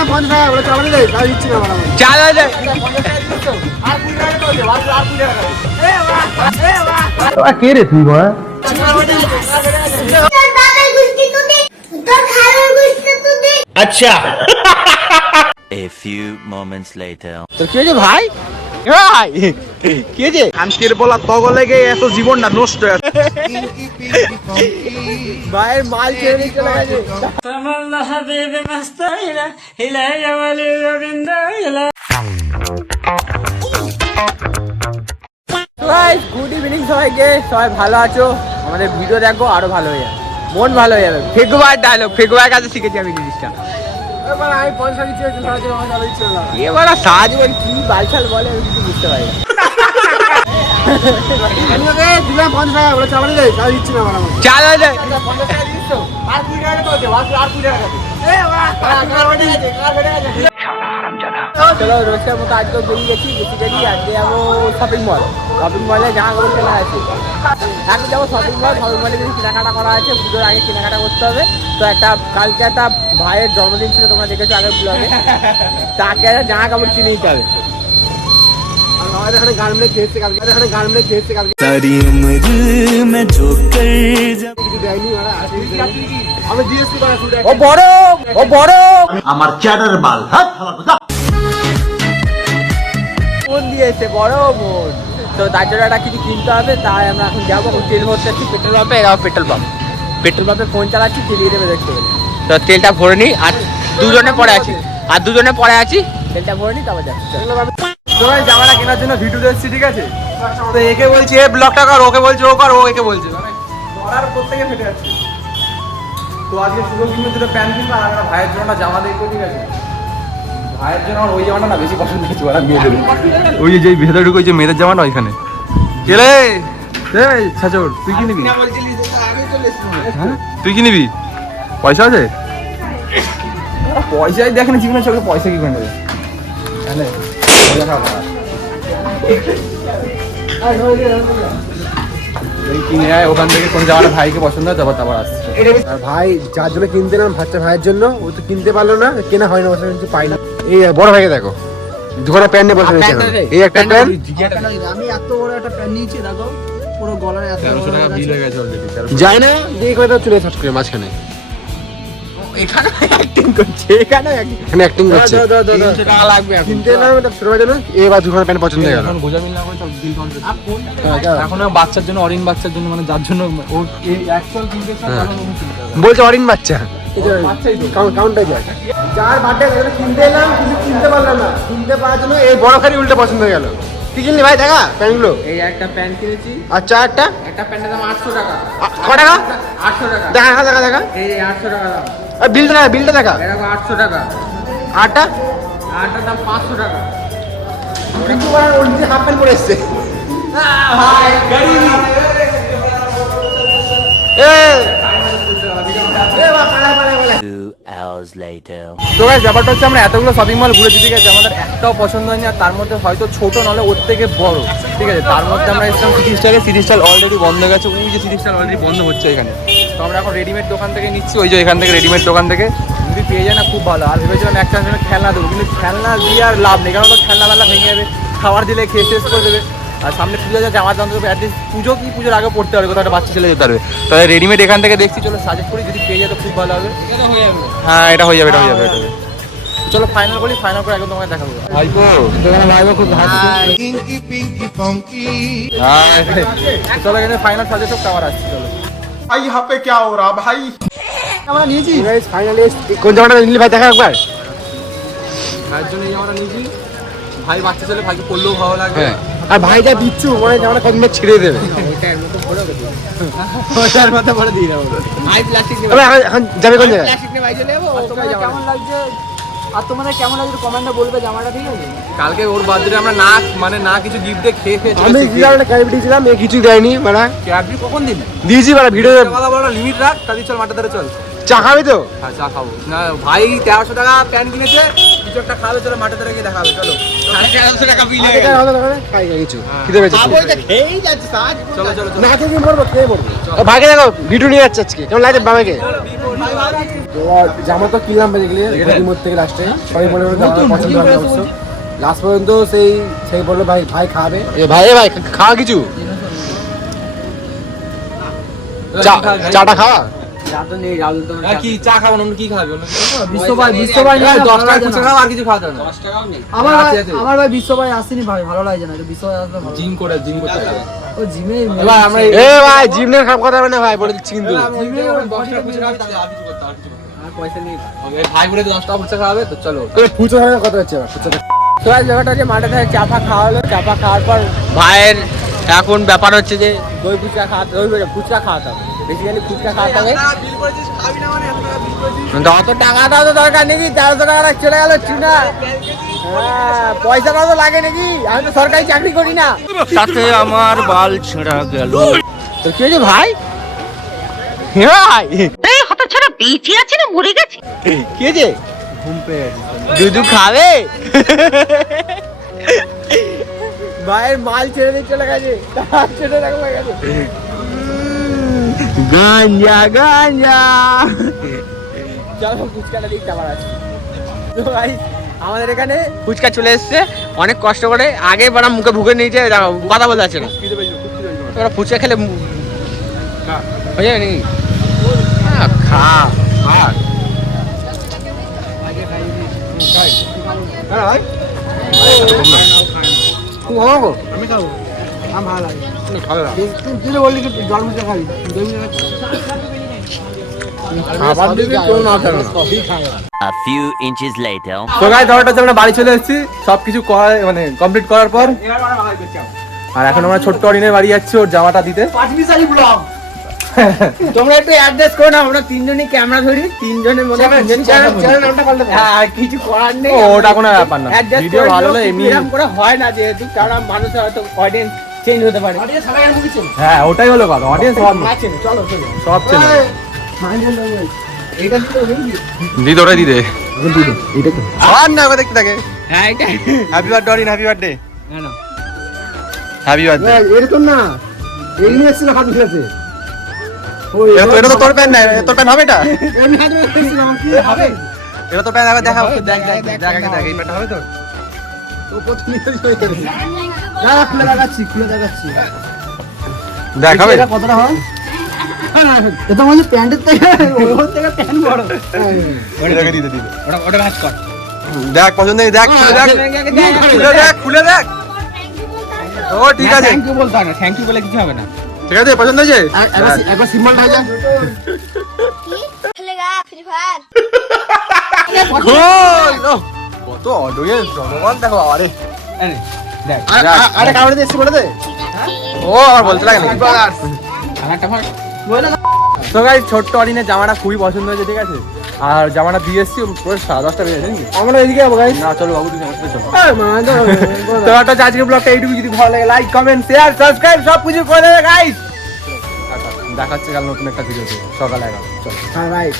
দিলাম 50 টাকা বলে চালানি দে তাই দিচ্ছি না বড় চাল দে আর 20 টাকা করে দে আর 20 টাকা এ বাহ তো কে রে তুই গো अच्छा A few moments later. তোর কি হয়েছে ভাই ভাই কি হয়েছে আজকের বলা তগলে গিয়ে এত জীবনটা নষ্ট হয়ে ভাইয়ের মাল ছেড়ে দিয়ে চলে গেছে গুড ইভিনিং সবাইকে, সবাই ভালো আছো? আমাদের ভিডিও দেখো আরো ভালো হয়ে যাবে, মন ভালো হয়ে যাবে। ফেকুবার ডায়লগ, ফেকুবার কাছে শিখেছি আমি জিনিসটা। এবার আমি 50 দিচ্ছি একটু সাহায্য আমার চালানি ছিল না এবার সাহায্য কি বালছাল বলে আমি কিছু বুঝতে পারি না। আমি ওকে দিলাম 50 টাকা বলে চালানি দে তাই দিচ্ছি না বড় চাল দে 50 টাকা দিচ্ছ আর 20 টাকা করে দে আর 20 টাকা দে এ বাহ কার বেটে গেছে চলো রোজকার মতো আজকে বেরিয়ে গেছি আজকে যাবো শপিং মলে জামা কাপড় কেনা আছে। এখন যাবো শপিং মলে কিছু কেনাকাটা করা আছে, পুজোর আগে কেনাকাটা করতে হবে। তো কালকে একটা ভাইয়ের জন্মদিন ছিল, তোমরা দেখেছো আগের ব্লগে, তাকে একটা জামা কাপড় কিনে দিতে হবে। আমাদের এখানে গার্মেন্টে খেয়েছে কালকে सारी उम्र में जो कर কিছু দেয়নি ওরা আমি জিএসটি করা শুরু ও বড় আমার চ্যাটার বাল হাত মন দিয়েছে বড় মন। তো তার জন্য একটা কিছু কিনতে হবে, তাই আমরা এখন যাবো। তেল ভরতে যাচ্ছি পেট্রোল পাম্পে ফোন চালাচ্ছি, চালিয়ে দেবে দেখতে গেলে। তো তেলটা ভরে নিই, আর দুজনে পরে আছি তেলটা ভরে নিই, তারপর যাচ্ছি। সবাই জামাটা কেনার জন্য ভিডিও দেখছি, ঠিক আছে? তো একে বলছি এ ব্লগটা কর, ওকে বলছি ও কর, ও একে বলছে ধরার প্রত্যেকে ফেটে যাচ্ছে। তো আজকে শুভ কিনবে দুটো প্যান্ট কিনবো আর একটা ভাইয়ের জন্য জামা দেখবো, ঠিক আছে? ভাইয়ের জন্য আমার ওই জামাটা না বেশি পছন্দ হচ্ছে, ওরা মেয়েদের ওই যে ভেতরে ঢুকে ওই যে মেয়েদের জামাটা ওইখানে গেলে এই ছাচর তুই কি নিবি? হ্যাঁ? তুই কি নিবি? পয়সা আছে? পয়সাই দেখেনি জীবনে, চোখে পয়সা কি করে নেবে? কিনে আয় ওখান থেকে কোন জামাটা ভাইকে পছন্দ হয় তারপর আসছে। আর ভাই যার জন্য কিনতে নাম ভাচ্চা ভাইয়ের জন্য, ও তো কিনতে পারলো না, কেনা হয় না, বসে কিছু পাই না। এই বড় ভাইকে দেখো দোকানে প্যান্ট নিয়ে বসে রয়েছে, এই একটা প্যান্ট আমি এত বড় একটা প্যান্ট নিয়েছি, দেখো পুরো গলার এত 1300 টাকা বিল হয়ে গেছে অলরেডি। যায় না দিয়ে করে চলে সার্চ করে মাঝখানে এখানে অ্যাক্টিং করছে, এখানে অ্যাক্টিং করছে। 300 টাকা লাগবে এখন। কিনতে নাম এটা ছোট ভাইয়ের জন্য, এবার দুখানে প্যান্ট পছন্দ হয়ে গেল। এখন গোজা মিল না করে সব বিল কমপ্লিট। হ্যাঁ, এখন বাচ্চার জন্য অরিন বাচ্চার জন্য মানে যার জন্য ও এই অ্যাকচুয়াল কিনতে চায় তখন ও কিনতে হবে। বলছে অরিন বাচ্চা কাউন্টার যায় যার বার্থডে কিনতে এলাম কিন্তু কিনতে পারলাম না, কিনতে পারার জন্য এই বড় খালি উল্টে পছন্দ হয়ে গেল। কি কিনলি ভাই দেখা প্যান্টগুলো? এই একটা প্যান্ট কিনেছি, আচ্ছা একটা প্যান্টের দাম 800 টাকা। ক টাকা? 800 টাকা। দেখা এই 800 টাকা দাম। বিলটা দেখা। এরকম 800 টাকা। আটটা আরটার দাম 500 টাকা। কিন্তু ওর নিচে হাফ প্যান্ট পরে এসছে। ভাই গরিবি।2 hours later. তো গাইস ব্যাপারটা হচ্ছে আমরা এতগুলো শপিং মল ঘুরেছি, ঠিক আছে, আমাদের একটাও পছন্দ হয়নি। আর তার মধ্যে হয়তো ছোট নলে ওর থেকে বড়, ঠিক আছে, তার মধ্যে আমরা এসেছিলাম সিটি স্টাইল অলরেডি বন্ধ হয়ে গেছে। ওই যে সিটি স্টাইল অলরেডি বন্ধ হচ্ছে এখানে। তো আমরা এখন রেডিমেড দোকান থেকে নিচ্ছি, ওই যে এখান থেকে রেডিমেড দোকান থেকে যদি পেয়ে যায় না খুব ভালো। আর ভেবেছিলাম একটা খেলনা দেবো, কিন্তু খেলনা দিয়ে আর লাভ নেই, কারণ তো খেলনা ভেঙে যাবে, খাবার দিলে খেয়ে শেষ করে দেবে। আর সামনে পুজো যাচ্ছে, আমার জানতে হবে অ্যাটলিস্ট পুজোর আগে পড়তে হবে, কোথাও একটা বাচ্চা ছেলে যেতে পারবে। তাহলে রেডিমেড এখান থেকে দেখছি, চলো সাজেস্ট করি, যদি পেয়ে যায় তো খুব ভালো হবে। হ্যাঁ এটা হয়ে যাবে। চলো ফাইনাল করে একদম তোমাকে দেখাবো। ভাইপো খুব চলো এখানে ফাইনাল সাজেস্ট সব খাবার আসছে। চলো भाई यहाँ पे क्या हो रहा भाई? আমরা নিয়েছি ফাইনালি। কোন জামাটা নিলি ভাই দেখা একবার? ভাইয়ের জন্য এই জামাটা নিয়েছি, ভাই বাচ্চা ছেলে, ভাইকে পড়লেও ভালো লাগবে। আর ভাই যা দিচ্ছু মানে জামাটা কদিন ছিঁড়ে দেবে। ওটার মতো করে দিই না ভাই। প্লাস্টিক এখন যাবে কোন জায়গায়? প্লাস্টিক নিয়ে ভাই চলে যাবো। কেমন লাগছে? আর তোমাদের কেমন লাগছে কমেন্টে বলবে জামাটা, ঠিক আছে? কালকে ওর বার্থডে আমরা না কিছু গিফট দিয়ে খেয়ে আমি একটা ক্যাডবেরি দিয়েছিলাম, এ কিছু দেয়নি মানে। ক্যাডবেরি কখন দিন দিয়েছি মানে ভিডিও কথা বলো না, লিমিট রাখ। কাজী চল মাঠে ধরে চল, চা খাবি তো? হ্যাঁ চা খাবো না। ভাই 1300 টাকা প্যান্ট কিনেছে, কিছু একটা খাবে, চলো মাঠে ধরে গিয়ে দেখাবে। চলো 1350 টাকা বিল হয়ে আগে গেল। খাই কিছু খিদে পেয়েছে। খাবো এটা খেয়েই যাচ্ছে সাজ। চলো না খেয়ে মরবো, খেয়ে মরবো। ভাইকে দেখো ভিডিও নিয়ে যাচ্ছে আজকে, কেমন লাগছে বাবাকে? তো জামা তো কিনলাম বেরিয়ে এটার মধ্যে থেকে লাস্টে সবাই বলে পছন্দ হয় অবশ্য লাস্ট পর্যন্ত সেই বললো ভাই খাবে ভাই খাওয়া কিছু চাটা খাওয়া কি চা খাবো না কি খাবে বিশ্বভাই 10 টাকা ফুচকা খাওয়া আর কিছু খাওয়া যাবে না আমার ভাই বিশ্বভাই আসেনি ভাই ভালো লাগে না বিশ্বভাই আসলে ভালো। জিম করতে হবে ও জিমে এবার আমরা ভাই জিম নিয়ে খারাপ কথা হবে না ভাই বলে দিচ্ছি কিন্তু পয়সা নিয়ে ভাই বলে 10 টাকা ফুচকা খাওয়াবে তো চলো ফুচকা খাওয়ার কথা হচ্ছে ফুচকা তো আজ ব্যাপারটা হচ্ছে মাঠে থেকে চাপা খাওয়া হলো চাপা খাওয়ার পর ভাইয়ের এখন ব্যাপার হচ্ছে যে দই ফুচকা খাওয়াতে হবে বেসিক্যালি ফুচকা খাওয়াতে হবে অত টাকা দাও তো দরকার নাকি 400 টাকা চলে গেল চুনা পয়সাটা তো লাগে নাকি আমি তো সরকারি চাকরি করি না সাথে আমার বাল ছেঁড়া গেল তো কি হয়েছে ভাই ভাই হতছাড়া বেঁচে আছে না মরে গেছে? কি হয়েছে দুধু খাবে ভাইয়ের মাল ছেড়ে দিয়ে চলে গেছে ছেড়ে রাখা গেছে গাঞ্জা চলো ফুচকাটা দিই চাবার আছে তো ভাই আমাদের এখানে ফুচকা চলে এসছে অনেক কষ্ট করে আগে বড় মুখে ভুগে নিয়েছে কথা বলতে আছে না তোরা ফুচকা খেলে হয়ে যাবে নাকি খা আমি খাবো আমার ভালো লাগে তুই বললি কি জল মুছে খাবি দই মুছে A few inches later. তো গাইস ধরটা আমরা বাড়ি চলে এসেছি সবকিছু মানে কমপ্লিট করার পর আর এখন আমরা ছোট্ট অরিনের বাড়ি যাচ্ছি ওর জামাটা দিতে 5 মিনিট ব্লগ তোমরা একটু অ্যাডজাস্ট করো না আমরা তিনজনই ক্যামেরা ধরি তিনজনের মধ্যে চ্যানেল নামটা পাল্টে দাও হ্যাঁ কিছু করার নেই ওটা কোনো ব্যাপার না ভিডিও ভালো হলে এমনি এরকম করে হয় না যেহেতু কারণ মানুষের হয়তো অডিয়েন্স চেঞ্জ হতে পারে হ্যাঁ ওটাই হলো কথা অডিয়েন্স সব আছে চলো চলো সব চেনে এইটা তো দিদ ওটাই দিদে এটা তো আর না দেখতে থাকে হ্যাঁ এটা happy birthday Orin happy birthday না হ্যাপি বার্থডে এরকম না এই নিয়ে এসেছিল হাত মিলাতে এটা তো তোর প্যান্ট না তোর প্যান্ট হবে এটা এমনি হাত মিলাতে এসেছিলাম কি হবে এটা তো প্যান্ট আগে দেখা দেখ দেখ দেখ আগে দেখ এই প্যান্ট হবে তো ও প্রথমে না খুলে দেখাচ্ছি দেখ হবে এটা কতটা হয় এটা মানে প্যান্টের থেকে ওর থেকে প্যান্ট বড় ওটাকে দিতে দিতে ওটা ভাঁজ কর দেখ পছন্দ নেই দেখ খুলে দেখ ও ঠিক আছে থ্যাংক ইউ বলতে হবে না থ্যাংক ইউ বলে কিছু হবে না ঠিক আছে পছন্দ হয়েছে একবার সিম্বলটা হয়ে যা খেলেগা ফ্রি ফায়ার কত অডিয়েন্স জনগণ দেখো আরে দেখ আরে কামড়ে দিয়েছি বলে দে ও আর বলতে লাগে না আরেকটা ভাগ তো গাইস ছোট্ট অরিনের জামাটা খুবই পছন্দ হয়েছে ঠিক আছে আর জামাটা দিয়ে এসেছি পুরো 10:30 বেজে নাকি আমরা এদিকে যাবো গাইস না চলো বাবু তুমি আমাদের চলো তো তো একটা আজকের ব্লগটা এইটুকু যদি ভালো লাগে লাইক কমেন্ট শেয়ার সাবস্ক্রাইব সব কিছু করে দেবে গাইস দেখাচ্ছে কাল নতুন একটা ভিডিওতে সকালে 11 চলো রাইট